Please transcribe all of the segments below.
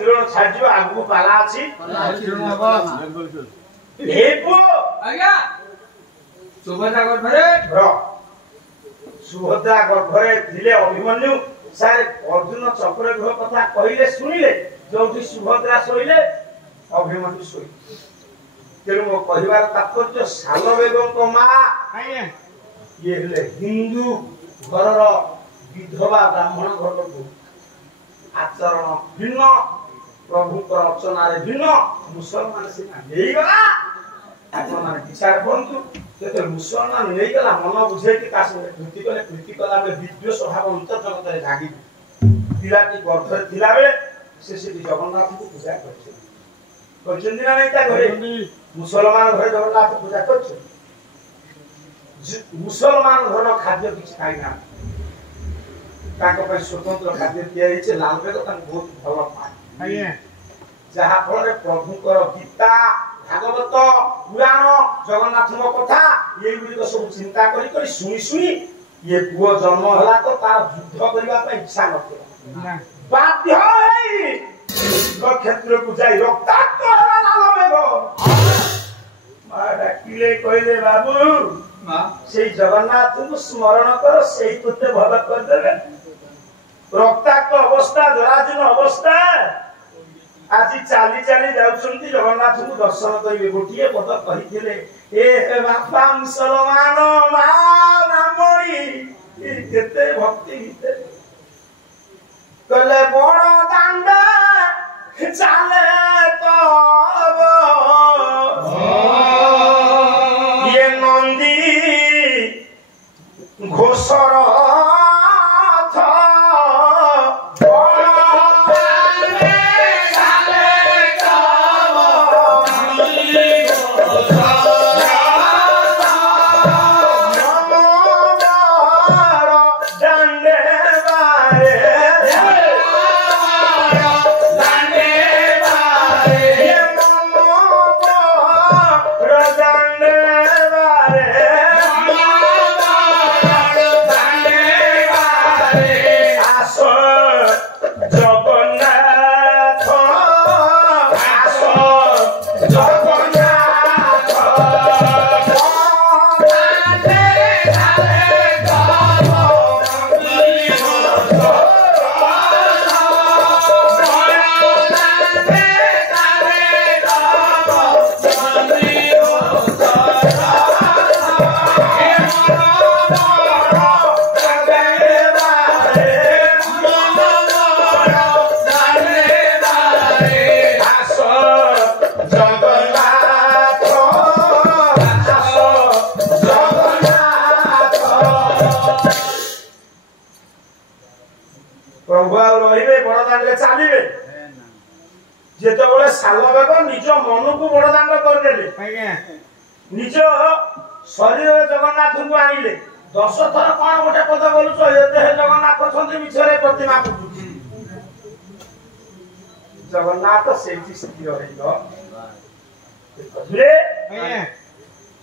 किरण छाड़ आगू पाला अच्छी सुभद्रा गर्भरे थिले अभिमन्यु सारे अर्जुन चक्र गृह कथा कहले सुनिले जो सुभद्रा शोइले अभिमन्यु शोइ तेणु मो कहबार तात्पर्य सालवेगों माँ ये हिंदू घर विधवा ब्राह्मण घर आचरण भिन्न प्रभु अर्चना भिन्न मुसलमान से गला विचार करूँ मुसलमान नहीं गला मन बुझे कृति कले कृति कला विद्वेष भाव अंतर जगत में जागी पिलाटी गर्भरे थिला बेले से जगन्नाथ को पूजा कर मुसलमान घर जगन्नाथ पूजा कर मुसलमान घर खाद्य किसी खाईना स्वतंत्र खाद्य तैयारी लाल बेग बहुत भल पाए जहा फल प्रभुकर गीता भागवत पुराण जगन्नाथ कथा ये गुड़िक सब चिंता करी शुणी शुणी ये पुओ जन्म है तो तार युद्ध करने इच्छा न बाध्य क्षेत्र को जाई रक्ताक्त डाकिले कहले बाबू से जगन्नाथ को स्मरण कर से तुते भल करदे रक्ताक्त अवस्था जराजीर्ण अवस्था आज चाली चाली जाउछंती जगन्नाथ को दर्शन करिवे गोटिए पद कहिथिले ए बापा मुसलमान मा नामरी केते भक्ति हिते कले बड़ दांड चाले तब ये नंदी घोषर निज शरीर जगन्नाथ को आनिले 10 थर कौन गोटे पद बोलु जगन्नाथ मिछरे प्रतिमा पूजु जगन्नाथ से स्थिर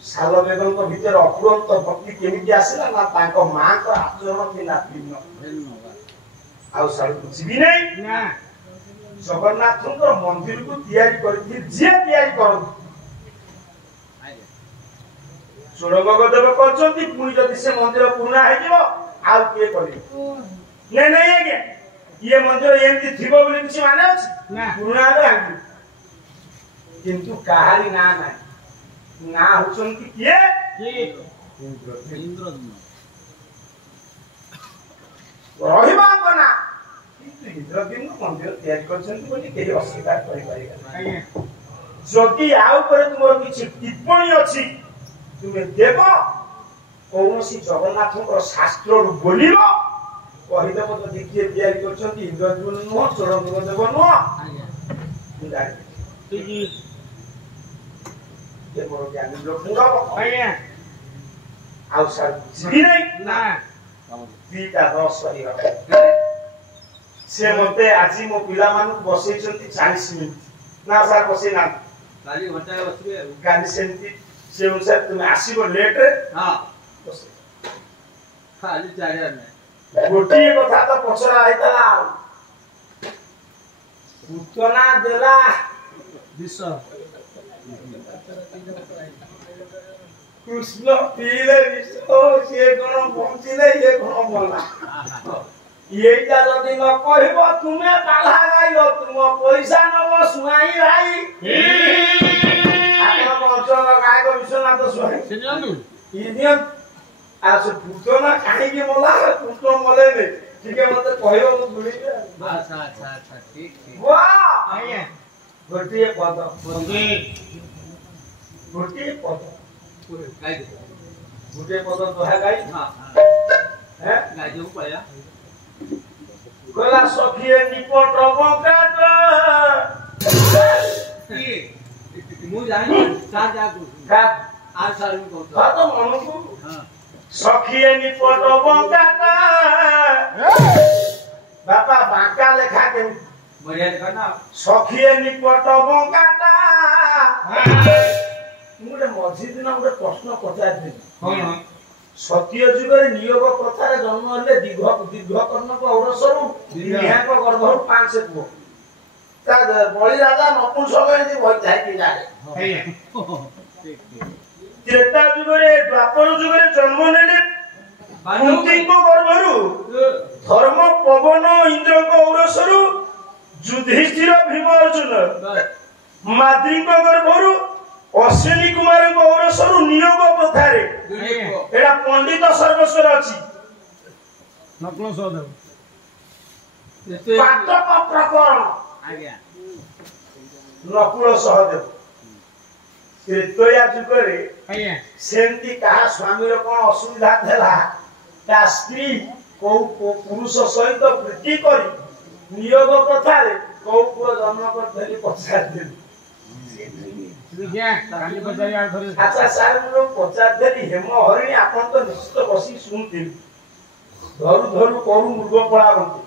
साल बेगों भीतर अपुरंत भक्ति केमिति आसिला ना तांको मां को आचरण थिला भिन्न आउ साडू जीवी नै जगन्नाथ मंदिर को तैयारी करथि जे तैयारी करथि सुरंगदेव करछंती पुणी जदि से मंदिर पूर्ण है जिवो आउ के करी नै नै आगे ये मंदिर एमती थिबो बोली किछि माने अछि ना पूर्ण है किंतु कहारी ना ना ना होछंती के इंद्रद्युम्न रहिबा कोना किंतु इंद्रद्युम्न मंदिर तैयारी करछंती बोली केही अस्वीकार करि पारिबा जदि आउ पर तुमर किछि टिप्पणी अछि तुम्हें देव कौन सी जगन्नाथ शास्त्र बोल कहीदेव तो देखिए तैयारी कर इंद्रद्युम्न नुह चोरंगदेव नुह मोर ज्ञानी लोक आउ सर जीवी दीटा 10 से मते आज मो पिला मानु बसई 40 मिनिट ना सर बसई ना गाड़ी घंटा बसबे गाड़ी सेंती से अनुसार तुम्हें आसीबो लेट रे हां खाली चारिया में गोटी कथा तो पछरा आइतला पुतना देला विष कृष्ण पीले विष से कौन पहुंचले ये कौन बोला এইটা যদি ন কইব তুমি পালা গাইল তুমি পয়সা নব শুনাই ভাই আপন অঞ্চল গায়ক বিশ্বনাথ শুনাই চিনিয়ালু ইনিয়ন আছো পুতনা কাহিকি মলা পুত মলে নে ঠিক মতে কইব মু গুলি আচ্ছা আচ্ছা আচ্ছা ঠিক ঠিক বাহ আইয়া গোটিয়ে পদ বন্ধু গোটিয়ে পদ গাই দে গোটিয়ে পদ দোহা গাই হ্যাঁ হ্যাঁ গাই দেবো পায়া গলা সখিয়ে নিপট বকাট কি মু জানি চা যা গা আর সারি কো তো মনকু হ্যাঁ সখিয়ে নিপট বকাট বাবা বাঁকা লেখা কেউ বড়িয়া দেখা না সখিয়ে নিপট বকাট ମୁଁ ଗୋଟେ ମଝି ଦିନ ଗୋଟେ ପ୍ରଶ୍ନ ପଚାରିଥିଲି কোন ସତ୍ୟ ଯୁଗରେ ନିୟୋଗ କଥାରେ ଜନ୍ମ ହେଲେ ଦୀର୍ଘକର୍ଣ୍ଣକ ଔରସରୁ ନିହାଙ୍କ ଗର୍ଭରୁ 5 ପୁଅ ତା ବଳି ରାଜା ନପୁଂସକ ଏମିତି ବଇଥାଇକି ଯାଏ ଆଇଆ ଠିକ ଠିକ ତ୍ରେତା ଯୁଗରେ ଦ୍ୱାପର ଯୁଗରେ ଜନ୍ମ ନେଲେ କୁନ୍ତୀଙ୍କ ଗର୍ଭରୁ ଧର୍ମ ପବନ ଇନ୍ଦ୍ରଙ୍କ ଔରସରୁ ଯୁଧିଷ୍ଠିର ଭୀମ ଅର୍ଜୁନ ମାଦ୍ରୀଙ୍କ ଗର୍ଭରୁ ଅଶ୍ୱିନୀ କୁମାରଙ୍କ ଔରସରୁ ନିୟୋଗ ପ୍ରଥାରେ ଏଟା ପଣ୍ଡିତ ସର୍ବସ୍ୱର ଅଛି ନକଲ ସହଦେବ ପାଟକ ପ୍ରକରଣ ଆଜ୍ଞା ନକୁଳ ସହଦେବ ତ୍ରେତୟା ଯୁଗରେ ଆଜ୍ଞା ସେମିତି କାହା ସ୍ୱାମୀର କଣ ଅସୁବିଧା ଥିଲା ତା ସ୍ତ୍ରୀ କୋଉ ପୁରୁଷ ସହିତ ପ୍ରୀତି କରି ନିୟୋଗ ପ୍ରଥାରେ କୋଉ ପୁଅ ଜନ୍ମ କରିଥିଲି ପଚାରିଥିଲି আচ্ছা স্যার মু পচারলি হেম হরিণী আপন তো নিশ্চিত বসি শুনতিলি ধরু ধরু করু মৃগ পড়াবন্তি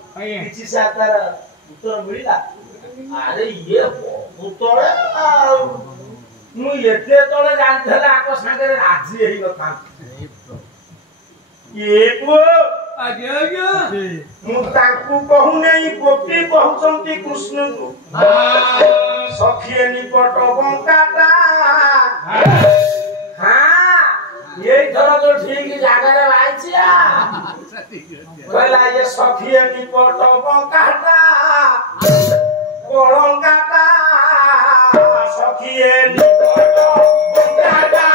কিছু স্যার তার উত্তর মিলিলা আরে ইয়ে উত্তরে মু এতে তলে জানথলে আক সাঙ্গে রাজি হেই কথা ইয়ে পুଅ আজ্ঞা আজ্ঞা মু তাଙ୍କୁ কহু নেই গোপী কহুচন্তি কৃষ্ণଙ୍କୁ সখিয়ে নিকট বঙ্কাটা হ্যাঁ এই ধর তো ঠিক জায়গায় আইছি কইলা এ সখিয়ে নিকট বঙ্কাটা বঙ্কাটা সখিয়ে নিকট বঙ্কাটা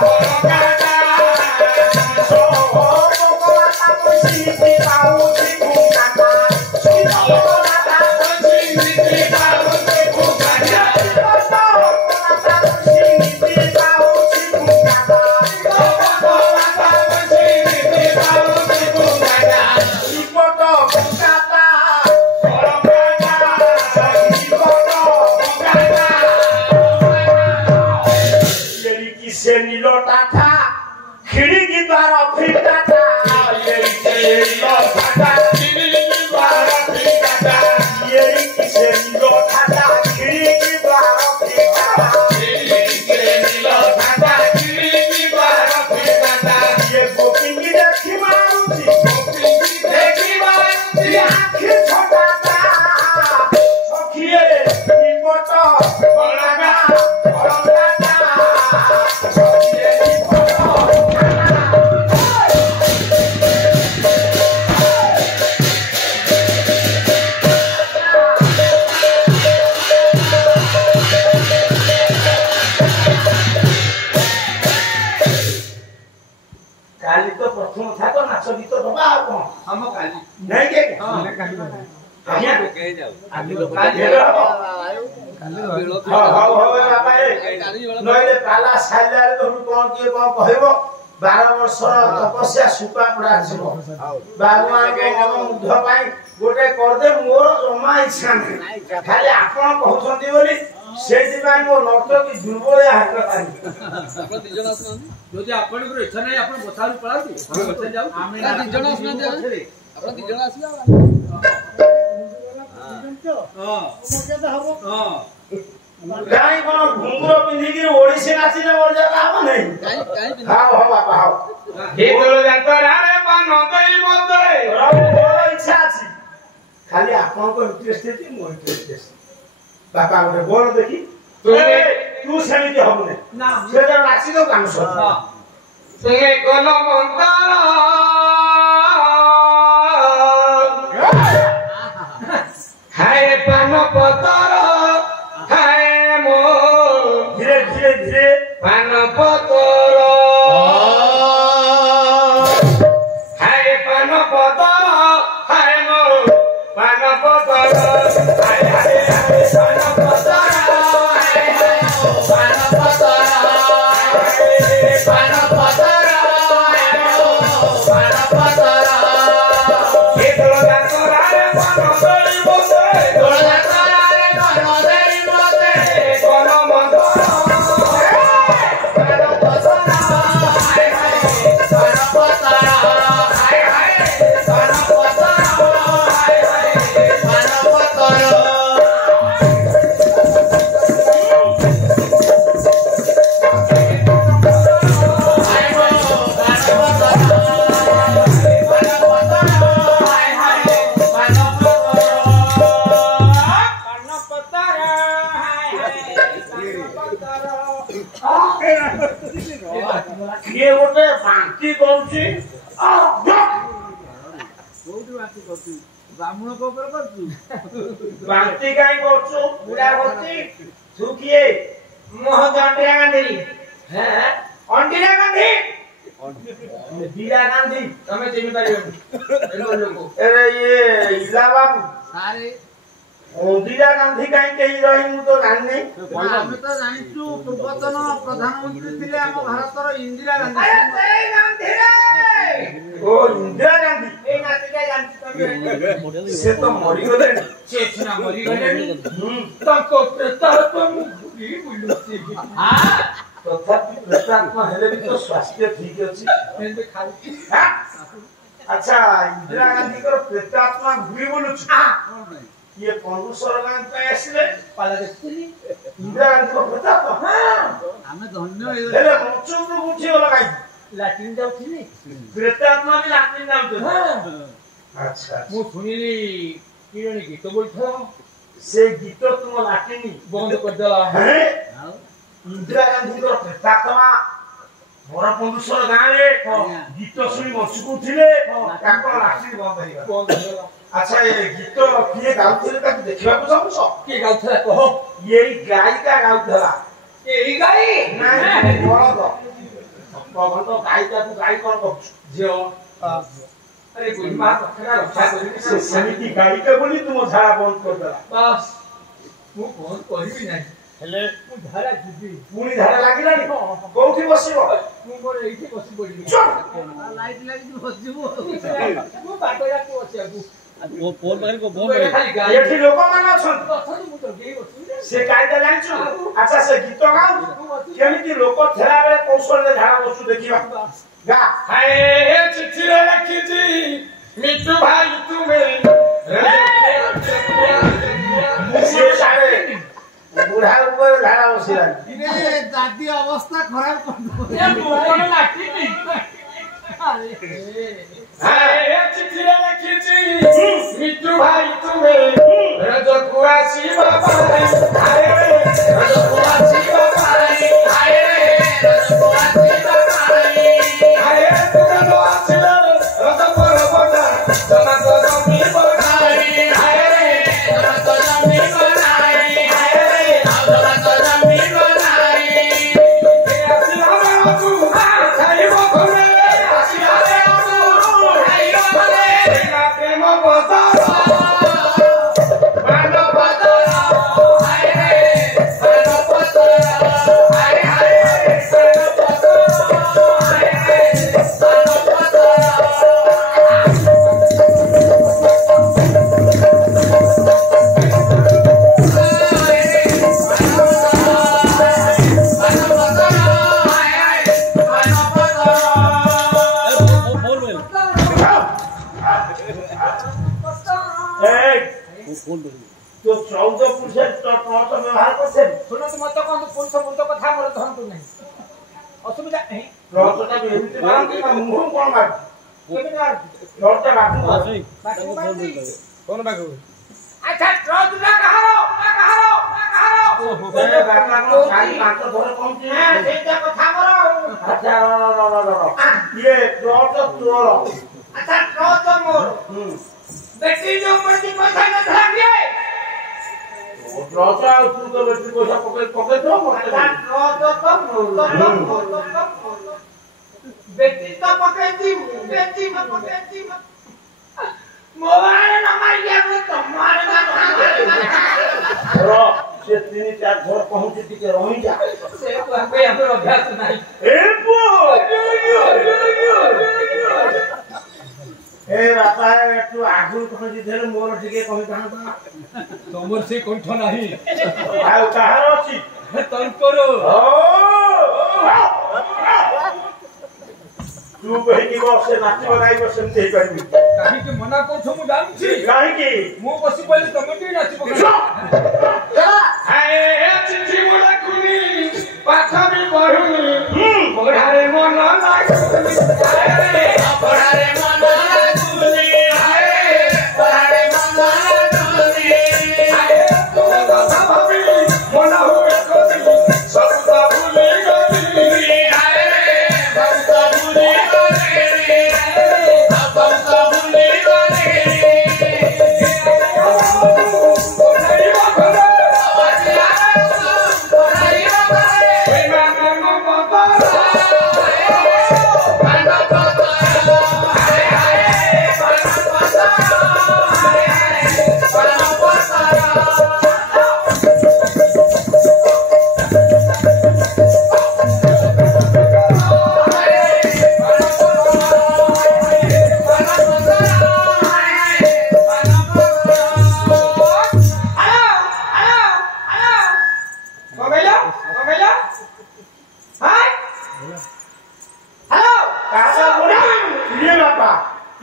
বঙ্কাটা সো বঙ্কাটা কইছি পাউছি বঙ্কাটা বঙ্কাটা কইছি পাউছি से नीलो टाटा खिड़की द्वारा फिर टाटा ये नीलो टाटा खिड़की द्वारा फिर टाटा ये से नीलो टाटा खिड़की द्वारा फिर टाटा ये नीलो टाटा खिड़की द्वारा फिर टाटा ये गोपी की देखी मारुति गोपी की देखी मारुति आँखें छोटा ता सखिए निपट बलगा बलगा काली तो प्रथम था तो नाच गीत दबा आ कोन हम काली नहीं के हां काली आज्ञा कह जाओ आदि लोग काली हां हां बाबा ए नइले पाला साइलार तो कोन के कोन कहबो 12 वर्ष तपस्या सुपा पड़ा छिबो भगवान के नाम मुग्ध पाई गोटे कर दे मोर जमा इच्छा नहीं खाली आपण कहउछंती बोली सेति पाई मो नर्तकी दुर्बलिया हात पाई आपण दिजन आसन যদি আপনার ইচ্ছা নাই আপনি বছারু পড়াতি আমি বছার যাও আমি দিজন আসনা দে আপনি দিজন আসিবা হ্যাঁ মজা তো হবো হ্যাঁ गाई कोन घुंगरो पिंधी की ओडिसी नाचिले मोर जाता हम नहीं काई हां हो बाबा हां हे बोलो जानतो रे पान नदई मदई रब बोलो इच्छा अछि खाली आपन को इंटरेस्ट है मो इंटरेस्ट है बापा गोटे बोल देखी तू सेमिति हबने ना से जर नाची दो काम सब तुमे कोन मंतर हाय पान पतर हाय मो धीरे धीरे धीरे पान पतर हाय पान पतर हाय मो पान पतर हाय हाय हाय पान पतर हाय हाय पान पतर हाय पान पतर हाय मो पान पतर हे तोला तोरा पान दई बोते तोला तोरा पान दई बोते कोन मंतर पान पतर हाय हाय पान पतर हाय हाय पान पतर हाय हाय पान पतर ये गोटे बांकी करछि କୋଉଠି ବାକି କରୁଛୁ ବ୍ରାହ୍ମଣ କୋ ଉପରେ କରୁଛୁ बांकी काई करछु बुढ़ा करछि तू किए मोह जंडिया गांधी हैं अंडिया गांधी इंदिरा गांधी तमे चिन्हि पारिबनी एलो लोक अरे ये इला बाबू ସାରେ इंदिरा गांधी काई कही रही मु तो जानि ଆମେ ତ ଜାଣିଛୁ ପୂର୍ବତନ ପ୍ରଧାନମନ୍ତ୍ରୀ ଥିଲେ ଆମ ଭାରତର ଇନ୍ଦିରା ଗାନ୍ଧୀ अरे तेरे गांधी रे ओ इंदिरा गांधी ए नातिका गांधी तमे से तो मरी गले चेतना मरी गलेनी ताको प्रेतात्मा मुखी बुलुसी हां तथापि प्रेतात्मा हेले भी तो स्वास्थ्य ठीक अछि एंदे खाली हाँ? अच्छा इंदिरा गांधी को प्रेतात्मा घुरी बोलुछ ये पंडुसर गांधी पे आसिले पाला देखली इंदिरा गांधी को प्रेतात्मा हां ଆମେ ଧନ୍ୟ ହେଇଗଲେ हेले मचुंदु उठी गला गाई लाटिन जाउथिनी प्रेतात्मा भी लाटिन जाउते हां अच्छा मु सुनिली किरणी गीत बोलथो से गीत तुम लाटिनी बंद कर देला हैं ଆଉ इंदिरा गांधी को प्रेतात्मा मोर पंडुसर गांव रे गीत सुनी मचुकु थिले ताको लाटिन बंद होइगा बंद देला अच्छा ये गीत किए गाउथिले ताकि देखिबा को चाहछो के गाउथला कहो यही गायिका गाउथला एई गाई नहीं बड़द पवन तो गायिका को गाय कोन कहछ जो अरे गुड मां कथा रक्षा से करी समिति गायिका बोली तुम झाड़ा बंद कर देला बस मु फोन करबी नाही हेले मु धारा जिबी पुणी झाड़ा लागिलानी कोठी बसिबो मु मोर एठी बसी पड़िली ଲାଇଟ୍ ଲାଗିଛି ବସିଯିବୁ मु बाटो जाको ଅଛି आगु वो फोन पाखରେ को मु खाली गाई एठी लोक मान अछन अथनि मु तो गेई बसी से कायदा जानछु अच्छा से गीत गाउ केमिति लोक थेला बेले कौशल रे झाड़ा बसु देखिबा गा हाय चिट्ठी रे लिखिजी मिट्टू भाई तुम्हें से सारे बुढ़ा ऊपर झाड़ा बसिला ଇରେ ଦାଦି ଅବସ୍ଥା ଖରାପ କରିଦବ ये मोर लाटिनी हाय चिट्ठी रे लिखिजी मिट्टू भाई तुम्हें रजकुआ शिवा पाई हाय रे रजकुआ शिवा पाई हाय रे रजकुआ शिवा पाई हाय तुम नो आसिले रजकुआ बटा जना तो जमी बनाई हाय रे जना तो जमी बनाई हाय रे जना तो जमी बनाई ए आसिला रे तू खाइबो घरे आसिला रे तू खाइबो घरे ना प्रेम बजार मान बजार हाय रे मान बजार हाय हाय मान बजार हाय हाय मान बजार तो 14% टॉट व्यवहार करछे सुनत मत कोन पुरुष मुंड कथा मोर धंतु नहीं असुविधा नहीं टॉटटा बेमिति मारन कि मुंह कोन मार केबे ना टॉटटा बाटू बाकी कौन बागो अच्छा ट्रक ना कहारो ए बाटा को सारी बात धरे पहुंची हां सेटा कथा करो अच्छा नो ये ट्रक तोर अच्छा ट्रक तो मोर बेटी जो मर्जी पैसा न धागे ट्रक आ तू तो बेटी पैसा पके दो अच्छा ट्रक तो मोर बेटी तो पके दी बेटी में पके दी मोबाइल नंबर ये तुम्हारे रो से 3-4 घर पहुंची टिके रही जा से तो हमें यहाँ पर अभ्यास नहीं ए पो ए बापा तू आगु पहुंची देले मोर टिके कहि थांता तमर से कंठ नाही आ कहार अछि तंकर तू कहि की बसे नाची बनाई बसे ते करबी काहे के मना करछो मु जान छी काहे की मु बसी पहिले तमे के नाची पका ए चिट्ठी मोला खुनी पाछा भी पढुनी पढ़ारे मन लागुनी अरे पढ़ारे मन लागुनी अरे पढ़ारे मन लागुनी अरे तू कथा भाबी मन हुए कोनी सब तो भूली गई अरे सब तो भूली गई सब तो भूली गई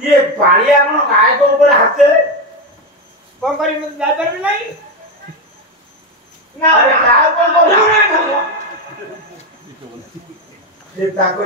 ये बाड़िया मन गाय को ऊपर हाथे कौन करी मुझे जाकर भी नहीं ना गाय को ये ताको